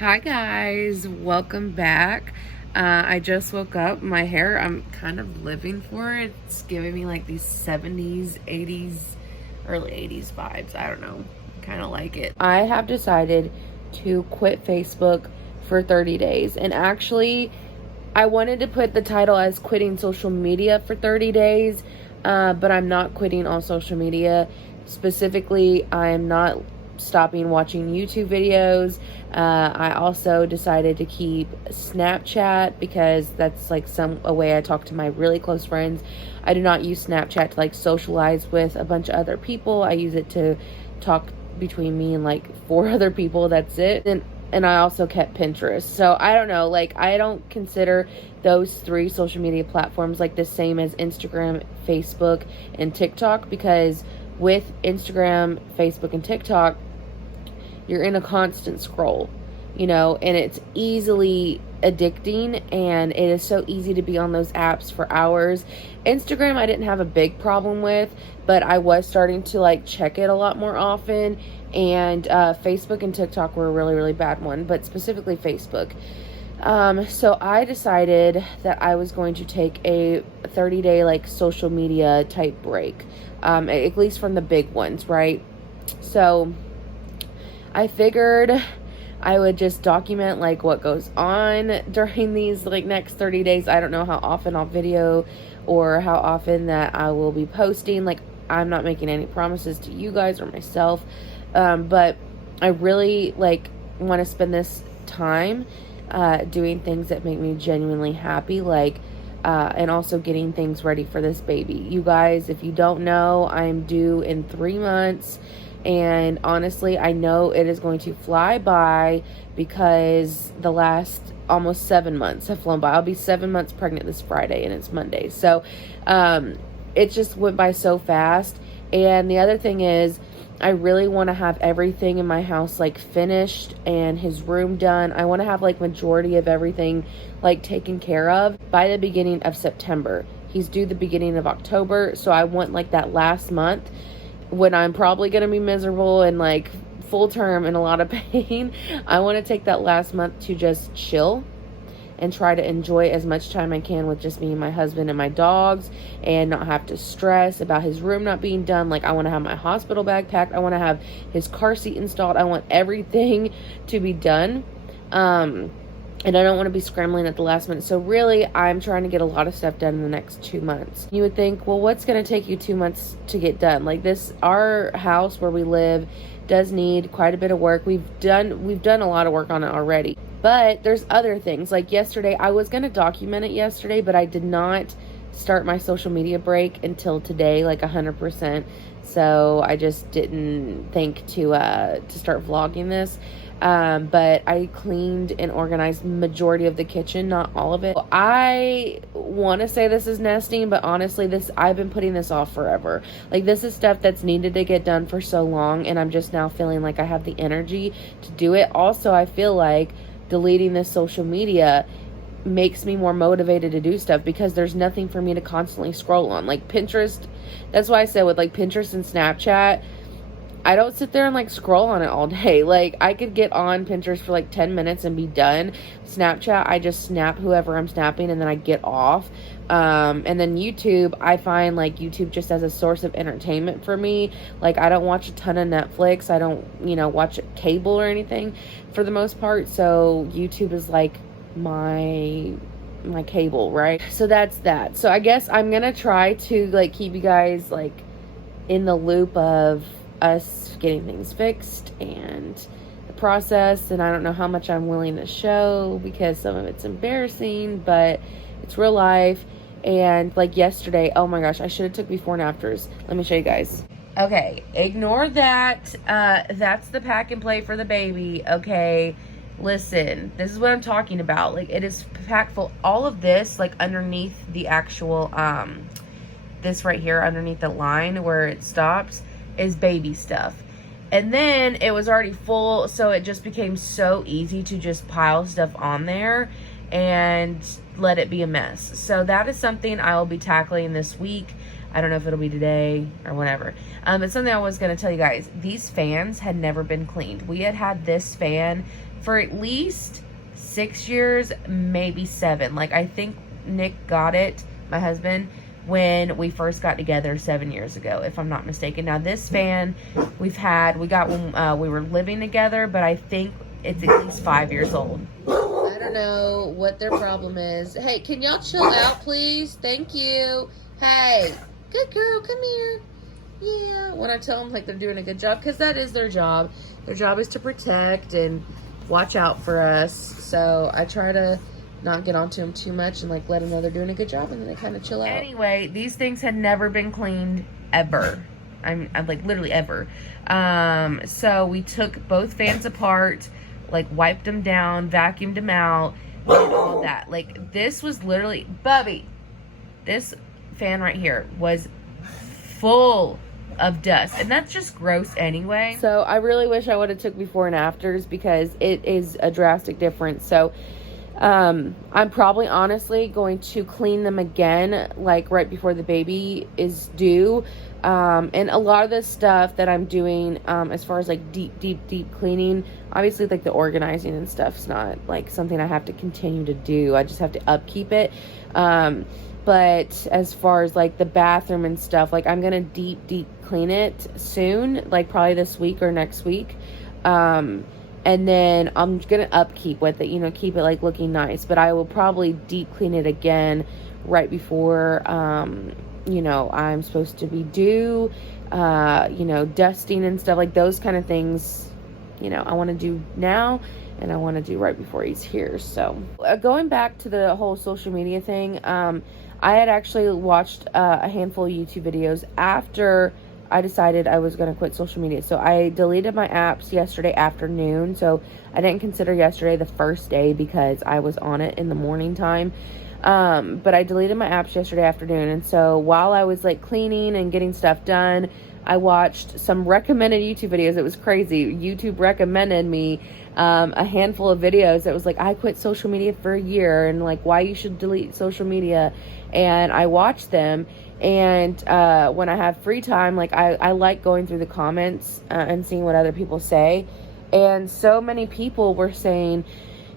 Hi guys, welcome back. I just woke up. My hair, I'm kind of living for it. It's giving me like these 70s, 80s, early 80s vibes. I don't know. Kind of like it. I have decided to quit Facebook for 30 days. And actually, I wanted to put the title as quitting social media for 30 days, but I'm not quitting all social media. Specifically, I'm not stopping watching YouTube videos. I also decided to keep Snapchat because that's like a way I talk to my really close friends. I do not use Snapchat to like socialize with a bunch of other people. I use it to talk between me and like 4 other people. That's it. And I also kept Pinterest. So I don't know, like I don't consider those 3 social media platforms like the same as Instagram, Facebook, and TikTok, because with Instagram, Facebook, and TikTok, you're in a constant scroll, and it's easily addicting, and it is so easy to be on those apps for hours. Instagram, I didn't have a big problem with, but I was starting to like check it a lot more often, and Facebook and TikTok were a really, really bad one, but specifically Facebook. So I decided that I was going to take a 30-day like social media type break, at least from the big ones, right? So I figured I would just document like what goes on during these like next 30 days. I don't know how often I'll video or how often that I will be posting. Like, I'm not making any promises to you guys or myself. But I really like want to spend this time doing things that make me genuinely happy, like and also getting things ready for this baby. You guys, if you don't know, I'm due in 3 months. And honestly, I know it is going to fly by because the last almost 7 months have flown by. I'll be 7 months pregnant this Friday, and it's Monday. So it just went by so fast. And the other thing is, I really want to have everything in my house like finished and his room done. I want to have like majority of everything like taken care of by the beginning of September. He's due the beginning of October. So I want like that last month, when I'm probably going to be miserable and like full term in a lot of pain. I want to take that last month to just chill and try to enjoy as much time I can with just me and my husband and my dogs, and not have to stress about his room not being done. Like, I want to have my hospital bag packed. I want to have his car seat installed. I want everything to be done. And I don't want to be scrambling at the last minute. So really, I'm trying to get a lot of stuff done in the next 2 months. You would think, well, what's going to take you 2 months to get done? Like this, our house where we live does need quite a bit of work. We've done a lot of work on it already. But there's other things. Like yesterday, I was going to document it yesterday, but I did not start my social media break until today, like 100%. So I just didn't think to start vlogging this. But I cleaned and organized majority of the kitchen, not all of it. I want to say this is nesting, but honestly, I've been putting this off forever. Like, this is stuff that's needed to get done for so long, and I'm just now feeling like I have the energy to do it. Also, I feel like deleting this social media makes me more motivated to do stuff, because there's nothing for me to constantly scroll on. Like Pinterest, that's why I said with like Pinterest and Snapchat, I don't sit there and like scroll on it all day. Like, I could get on Pinterest for like 10 minutes and be done. Snapchat, I just snap whoever I'm snapping and then I get off. And then YouTube, I find like YouTube just as a source of entertainment for me. Like, I don't watch a ton of Netflix. I don't, watch cable or anything for the most part. So YouTube is like my cable, right? So that's that. So I guess I'm gonna try to like keep you guys like in the loop of us getting things fixed and the process. And I don't know how much I'm willing to show, because some of it's embarrassing, but it's real life. And like yesterday, oh my gosh, I should have took before and afters. Let me show you guys. Okay, ignore that. That's the pack and play for the baby. Okay, listen, this is what I'm talking about. Like, it is packed full. All of this, like underneath the actual this right here underneath the line where it stops, is baby stuff. And then it was already full, so it just became so easy to just pile stuff on there and let it be a mess. So that is something I will be tackling this week. I don't know if it'll be today or whatever. It's something I was going to tell you guys. These fans had never been cleaned. We had this fan for at least 6 years, maybe 7. Like, I think Nick got it, my husband, when we first got together 7 years ago, if I'm not mistaken. Now, this fan we got when we were living together, but I think it's at least 5 years old. I don't know what their problem is. Hey, can y'all chill out, please? Thank you. Hey, good girl, come here. Yeah, when I tell them, like, they're doing a good job, because that is their job. Their job is to protect and watch out for us. So I try to not get onto them too much and, like, let them know they're doing a good job, and then they kind of chill out. Anyway, these things had never been cleaned ever. I'm like, literally ever. So we took both fans apart, like, wiped them down, vacuumed them out, and all that. Like, this was literally, Bubby, this fan right here was full of dust, and that's just gross anyway. So I really wish I would have took before and afters, because it is a drastic difference. So I'm probably honestly going to clean them again, like right before the baby is due. And a lot of the stuff that I'm doing, as far as like deep cleaning, obviously like the organizing and stuff's not like something I have to continue to do. I just have to upkeep it. But as far as like the bathroom and stuff, like I'm gonna deep clean it soon, like probably this week or next week. And then I'm gonna upkeep with it, you know, keep it like looking nice. But I will probably deep clean it again right before, you know, I'm supposed to be due, you know, dusting and stuff, like those kind of things, you know, I want to do now, and I want to do right before he's here. So going back to the whole social media thing, I had actually watched a handful of YouTube videos after I decided I was going to quit social media. So I deleted my apps yesterday afternoon. So I didn't consider yesterday the first day because I was on it in the morning time. But I deleted my apps yesterday afternoon. And so while I was like cleaning and getting stuff done, I watched some recommended YouTube videos. It was crazy. YouTube recommended me a handful of videos that was like, I quit social media for a year, and like why you should delete social media. And I watched them. And when I have free time, like I like going through the comments and seeing what other people say. And so many people were saying,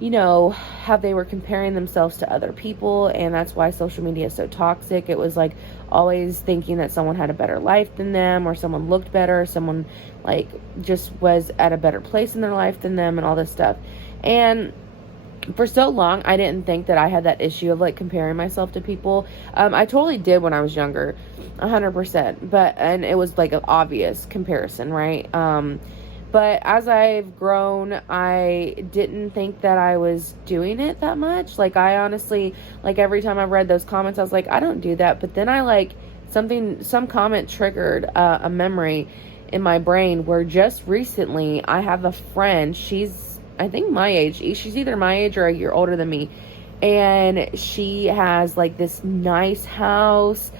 you know, how they were comparing themselves to other people, and that's why social media is so toxic. It was like always thinking that someone had a better life than them, or someone looked better, or someone like just was at a better place in their life than them, and all this stuff. And for so long, I didn't think that I had that issue of like comparing myself to people. I totally did when I was younger, 100%. And it was like an obvious comparison, right? But as I've grown, I didn't think that I was doing it that much. Like, I honestly, like, every time I read those comments, I was like, I don't do that. But then I, like, some comment triggered a memory in my brain where just recently I have a friend. She's, I think, my age. She's either my age or a year older than me. And she has, like, this nice house.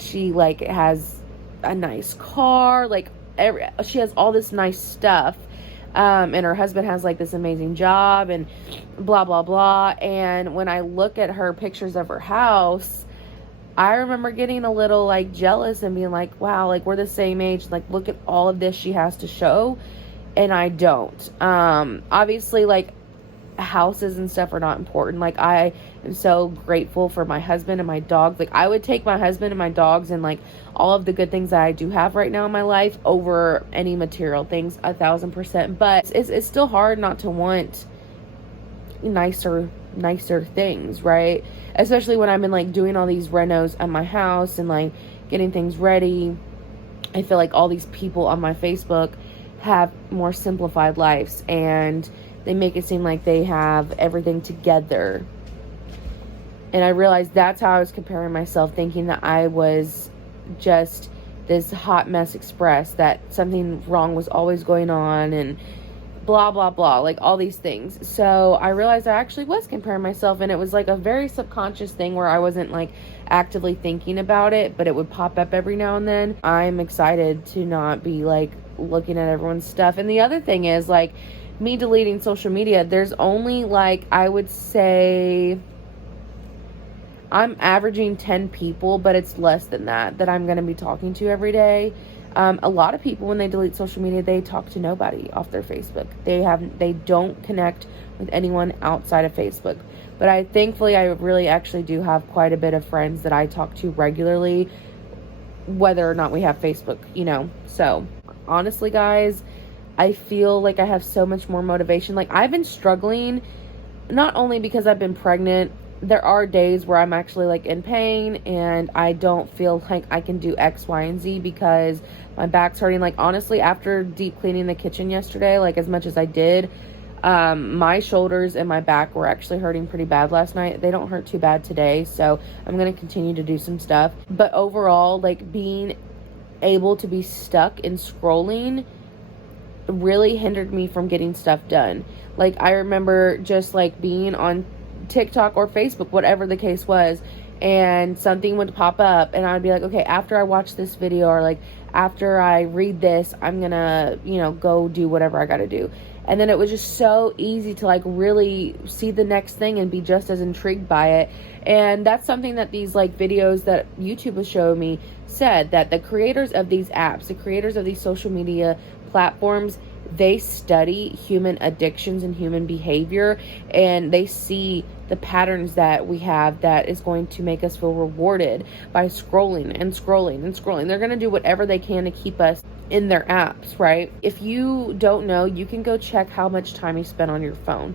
She, like, has a nice car, like, she has all this nice stuff, and her husband has like this amazing job and blah blah blah. And when I look at her pictures of her house, I remember getting a little like jealous and being like, wow, like we're the same age, like look at all of this she has to show and I don't. Obviously, like, houses and stuff are not important. Like, I am so grateful for my husband and my dogs. Like, I would take my husband and my dogs and like all of the good things that I do have right now in my life over any material things, 1,000%. But it's still hard not to want nicer things, right? Especially when I've been like doing all these renos at my house and like getting things ready. I feel like all these people on my Facebook have more simplified lives, and they make it seem like they have everything together. And I realized that's how I was comparing myself, thinking that I was just this hot mess express, that something wrong was always going on, and blah, blah, blah, like all these things. So I realized I actually was comparing myself, and it was like a very subconscious thing where I wasn't like actively thinking about it, but it would pop up every now and then. I'm excited to not be like looking at everyone's stuff. And the other thing is, like, me deleting social media, there's only like, I would say I'm averaging 10 people, but it's less than that I'm going to be talking to every day. A lot of people, when they delete social media, they talk to nobody off their Facebook. They don't connect with anyone outside of Facebook. But thankfully, I really actually do have quite a bit of friends that I talk to regularly, whether or not we have Facebook, So, honestly, guys, I feel like I have so much more motivation. Like, I've been struggling, not only because I've been pregnant. There are days where I'm actually like in pain and I don't feel like I can do X, Y, and Z because my back's hurting. Like, honestly, after deep cleaning the kitchen yesterday, like as much as I did, my shoulders and my back were actually hurting pretty bad last night. They don't hurt too bad today, so I'm going to continue to do some stuff. But overall, like, being able to be stuck in scrolling really hindered me from getting stuff done. Like, I remember just like being on TikTok or Facebook, whatever the case was, and something would pop up and I'd be like, okay, after I watch this video or like after I read this, I'm gonna, go do whatever I gotta do. And then it was just so easy to like really see the next thing and be just as intrigued by it. And that's something that these like videos that YouTube was showing me said, that the creators of these apps, the creators of these social media platforms, they study human addictions and human behavior, and they see the patterns that we have that is going to make us feel rewarded by scrolling and scrolling and scrolling. They're going to do whatever they can to keep us in their apps, right? If you don't know, you can go check how much time you spend on your phone.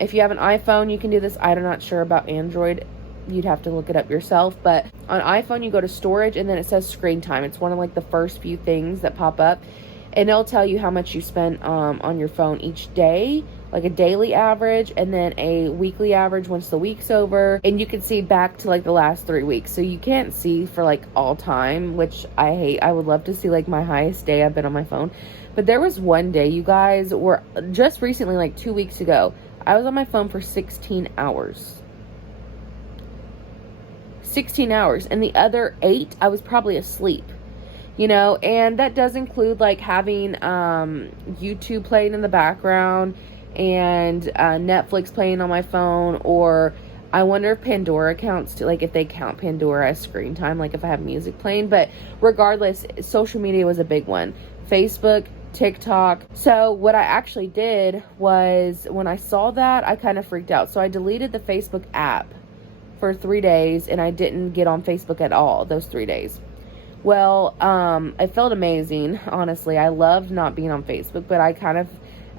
If you have an iPhone, you can do this. I'm not sure about Android. You'd have to look it up yourself. But on iPhone, you go to storage and then it says screen time. It's one of like the first few things that pop up. And it'll tell you how much you spent on your phone each day, like a daily average, and then a weekly average once the week's over. And you can see back to like the last 3 weeks. So you can't see for like all time, which I hate. I would love to see like my highest day I've been on my phone. But there was one day, you guys, where just recently, like 2 weeks ago, I was on my phone for 16 hours. 16 hours. And the other 8, I was probably asleep. And that does include like having YouTube playing in the background and Netflix playing on my phone, or I wonder if Pandora counts to, like, if they count Pandora as screen time, like if I have music playing. But regardless, social media was a big one. Facebook, TikTok. So what I actually did was, when I saw that, I kind of freaked out. So I deleted the Facebook app for 3 days and I didn't get on Facebook at all those 3 days. Well, I felt amazing, honestly. I loved not being on Facebook, but I kind of,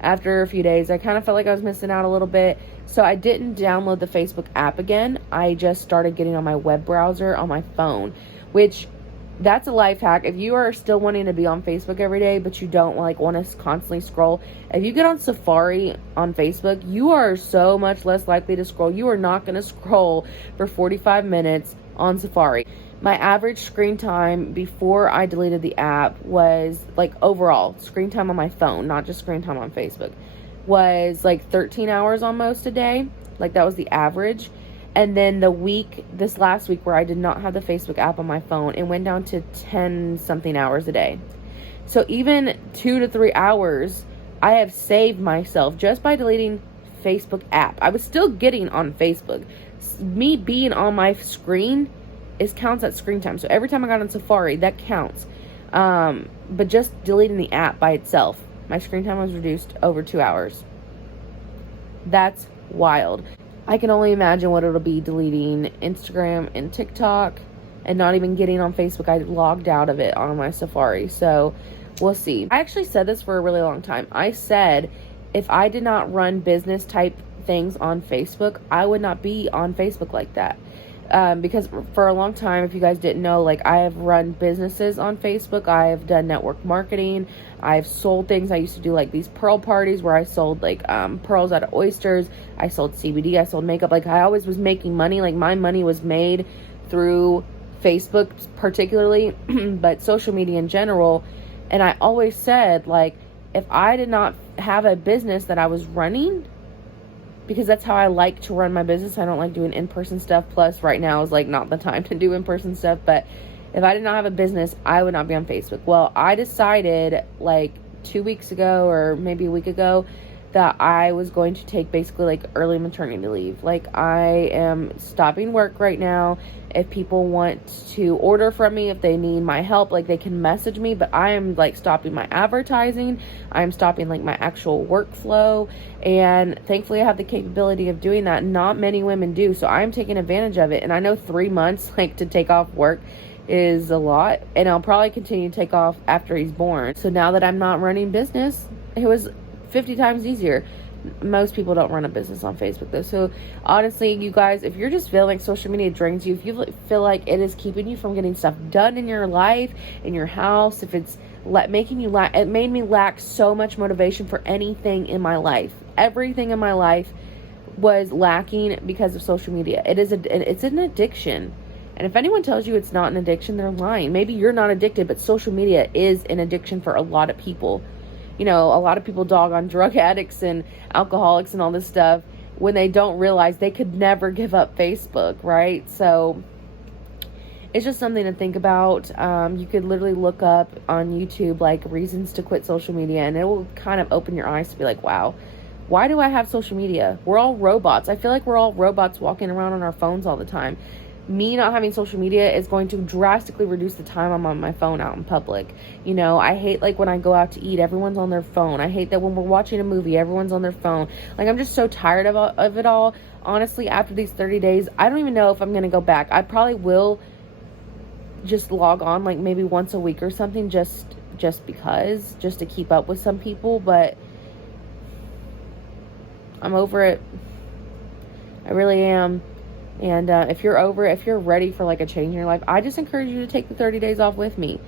after a few days, I kind of felt like I was missing out a little bit. So I didn't download the Facebook app again. I just started getting on my web browser on my phone, which, that's a life hack. If you are still wanting to be on Facebook every day, but you don't like want to constantly scroll, if you get on Safari on Facebook, you are so much less likely to scroll. You are not going to scroll for 45 minutes on Safari. My average screen time before I deleted the app was, like, overall screen time on my phone, not just screen time on Facebook, was like 13 hours almost a day. Like, that was the average. And then this last week where I did not have the Facebook app on my phone, it went down to 10 something hours a day. So even 2 to 3 hours I have saved myself just by deleting Facebook app. I was still getting on Facebook. Me being on my screen counts as screen time. So every time I got on Safari, that counts. But just deleting the app by itself, my screen time was reduced over 2 hours. That's wild. I can only imagine what it'll be deleting Instagram and TikTok and not even getting on Facebook. I logged out of it on my Safari. So we'll see. I actually said this for a really long time. I said if I did not run business type things on Facebook, I would not be on Facebook like that. Because for a long time, if you guys didn't know, like, I have run businesses on Facebook. I have done network marketing. I've sold things. I used to do like these pearl parties where I sold like pearls out of oysters. I sold CBD. I sold makeup. Like, I always was making money. Like, my money was made through Facebook particularly, but social media in general. And I always said, like, if I did not have a business that I was running, because that's how I like to run my business. I don't like doing in-person stuff. Plus, right now is like not the time to do in-person stuff. But if I did not have a business, I would not be on Facebook. Well, I decided like 2 weeks ago or maybe a week ago that I was going to take basically like early maternity leave. Like, I am stopping work right now. If people want to order from me, if they need my help, like, they can message me, but I am like stopping my advertising. I'm stopping like my actual workflow, and thankfully I have the capability of doing that. Not many women do, so I'm taking advantage of it. And I know 3 months like to take off work is a lot, and I'll probably continue to take off after he's born. So now that I'm not running business, it was 50 times easier. Most people don't run a business on Facebook though. So honestly, you guys, if you're just feeling like social media drains you, if you feel like it is keeping you from getting stuff done in your life, in your house, if it's making you lack, it made me lack so much motivation for anything in my life. Everything in my life was lacking because of social media. It's an addiction. And if anyone tells you it's not an addiction, they're lying. Maybe you're not addicted, but social media is an addiction for a lot of people. You know, a lot of people dog on drug addicts and alcoholics and all this stuff when they don't realize they could never give up Facebook, right? So it's just something to think about. You could literally look up on YouTube like reasons to quit social media, and it will kind of open your eyes to be like, wow, why do I have social media? We're all robots. I feel like we're all robots walking around on our phones all the time. Me not having social media is going to drastically reduce the time I'm on my phone out in public. You know, I hate like when I go out to eat, everyone's on their phone. I hate that when we're watching a movie, everyone's on their phone. Like, I'm just so tired of it all. Honestly, after these 30 days, I don't even know if I'm going to go back. I probably will just log on like maybe once a week or something, just because, just to keep up with some people, but I'm over it. I really am. And if you're over it, if you're ready for like a change in your life, I just encourage you to take the 30 days off with me.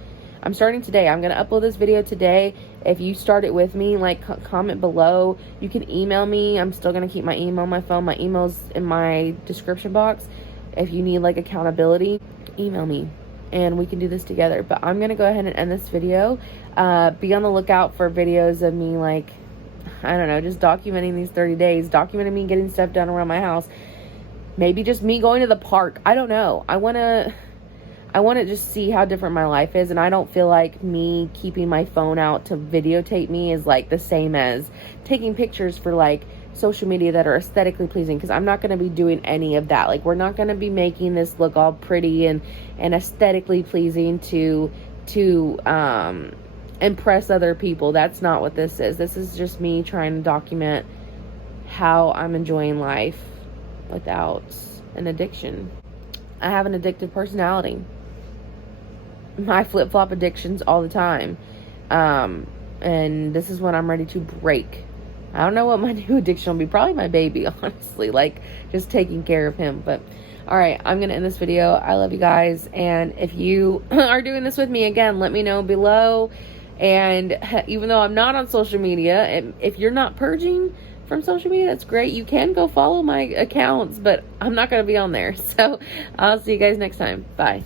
I'm starting today. I'm going to upload this video today. If you start it with me, like, comment below. You can email me. I'm still going to keep my email on my phone. My email's in my description box. If you need like accountability, email me and we can do this together. But I'm going to go ahead and end this video. Be on the lookout for videos of me, like, I don't know, just documenting these 30 days, documenting me getting stuff done around my house. Maybe just me going to the park. I don't know. I want to just see how different my life is. And I don't feel like me keeping my phone out to videotape me is like the same as taking pictures for like social media that are aesthetically pleasing. Because I'm not going to be doing any of that. Like, we're not going to be making this look all pretty and aesthetically pleasing to impress other people. That's not what this is. This is just me trying to document how I'm enjoying life without an addiction. I have an addictive personality. I flip-flop addictions all the time. And this is what I'm ready to break. I don't know what my new addiction will be. Probably my baby, honestly. Like, just taking care of him. But, alright, I'm going to end this video. I love you guys. And if you are doing this with me, again, let me know below. And even though I'm not on social media, if you're not purging from social media, that's great. You can go follow my accounts, but I'm not going to be on there. So I'll see you guys next time. Bye.